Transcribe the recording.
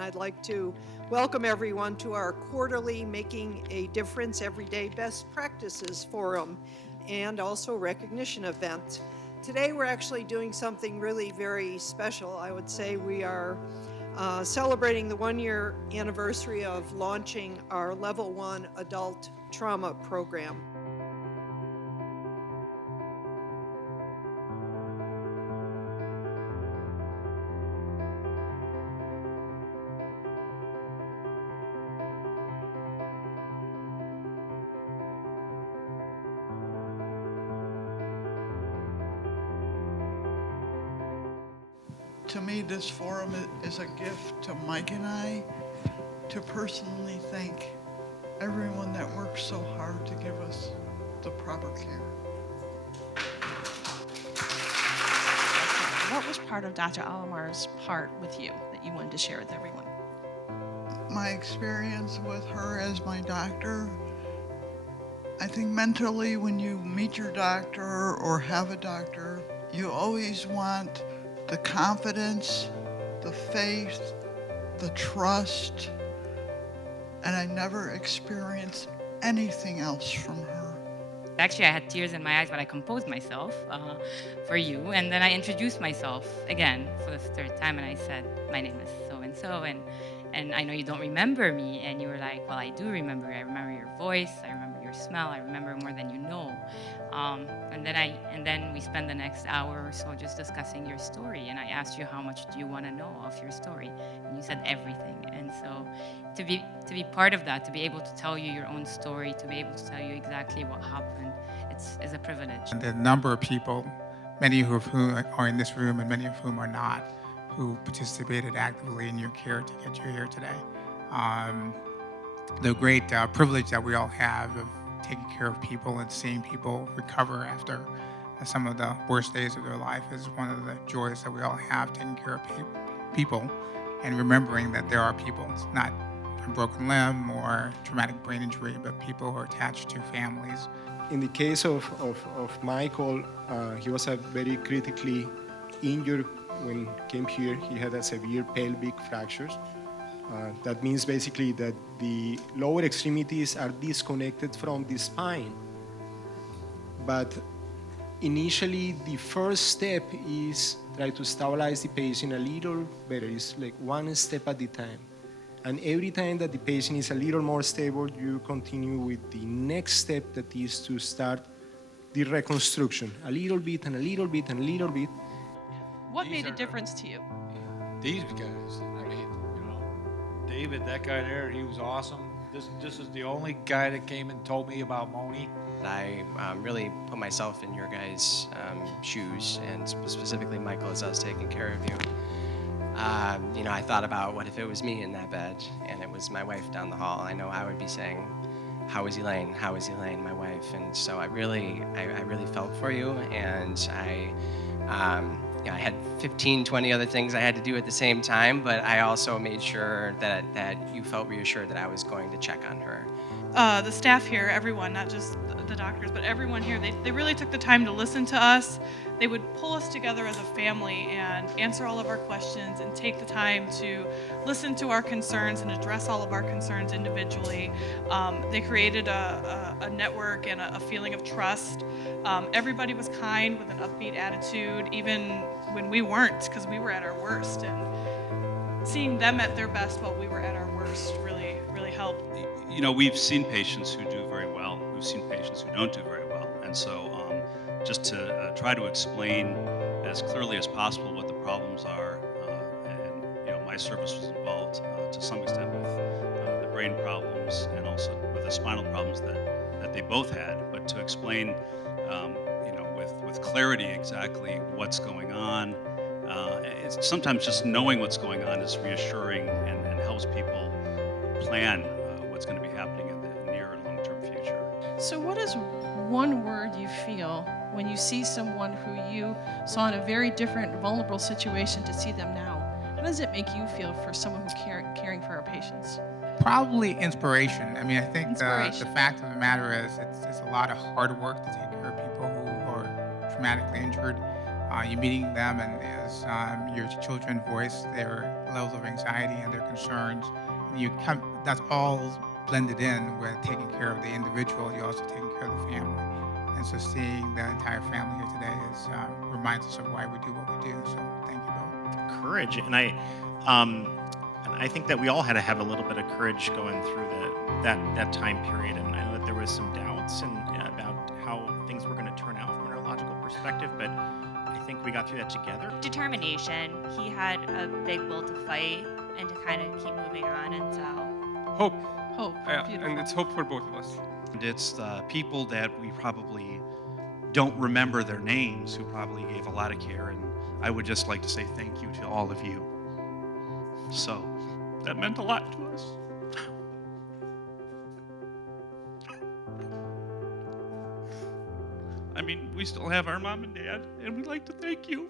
I'd like to welcome everyone to our quarterly Making a Difference Everyday Best Practices Forum and also recognition event. Today we're actually doing something really very special. I would say we are celebrating the 1-year anniversary of launching our Level 1 Adult Trauma Program. To me, this forum is a gift to Mike and I to personally thank everyone that works so hard to give us the proper care. What was part of Dr. Alamar's part with you that you wanted to share with everyone? My experience with her as my doctor, I think mentally when you meet your doctor or have a doctor, you always want the confidence, the faith, the trust, and I never experienced anything else from her. Actually, I had tears in my eyes, but I composed myself for you. And then I introduced myself again for the third time, and I said, my name is so-and-so, and I know you don't remember me. And you were like, well, I do remember you. I remember your voice. I remember your smell. I remember more than you know. And then we spent the next hour or so just discussing your story. And I asked you, how much do you want to know of your story? And you said everything. And so to be part of that, to be able to tell you your own story, to be able to tell you exactly what happened, is a privilege. And the number of people, many of whom are in this room and many of whom are not, who participated actively in your care to get you here today. The great privilege that we all have of taking care of people and seeing people recover after some of the worst days of their life is one of the joys that we all have, taking care of people and remembering that there are people, it's not a broken limb or traumatic brain injury, but people who are attached to families. In the case of Michael, he was very critically injured when he came here. He had a severe pelvic fractures. That means basically that the lower extremities are disconnected from the spine. But initially, the first step is try to stabilize the patient a little better. It's like one step at a time. And every time that the patient is a little more stable, you continue with the next step, that is to start the reconstruction. A little bit and a little bit and a little bit. What made a difference to you? These guys, I mean, David, that guy there, he was awesome. This is the only guy that came and told me about Moni. I really put myself in your guys' shoes, and specifically Michael, as I was taking care of you. I thought about what if it was me in that bed and it was my wife down the hall. I know I would be saying, how is Elaine? How is Elaine, my wife? And so I really felt for you, and I had 15, 20 other things I had to do at the same time, but I also made sure that you felt reassured that I was going to check on her. The staff here, everyone, not just the doctors, but everyone here, they really took the time to listen to us. They would pull us together as a family and answer all of our questions and take the time to listen to our concerns and address all of our concerns individually. They created a network and a feeling of trust. Everybody was kind with an upbeat attitude, even when we weren't, because we were at our worst. And seeing them at their best while we were at our worst really helped. We've seen patients who do very well. We've seen patients who don't do very well. And so just to try to explain as clearly as possible what the problems are, and my service was involved to some extent with the brain problems and also with the spinal problems that they both had, but to explain with clarity exactly what's going on. It's sometimes just knowing what's going on is reassuring and helps people plan what's going to be happening in the near and long-term future. So what is one word you feel when you see someone who you saw in a very different, vulnerable situation to see them now? How does it make you feel for someone who's caring for our patients? Probably inspiration. I mean, I think the Inspiration. fact of the matter is it's a lot of hard work to take care of people who are traumatically injured. you're meeting them, and as your children voice their levels of anxiety and their concerns, that's all blended in with taking care of the individual. You're also taking care of the family. And so seeing the entire family here today reminds us of why we do what we do. So thank you both. Courage, and I think that we all had to have a little bit of courage going through that time period, and I know that there was some doubts about how things were going to turn out from a neurological perspective, but I think we got through that together. Determination. He had a big will to fight and to kind of keep moving on, and so. Hope. Hope. And it's hope for both of us. And it's the people that we probably don't remember their names who probably gave a lot of care, and I would just like to say thank you to all of you. So that meant a lot to us. I mean, we still have our mom and dad, and we'd like to thank you.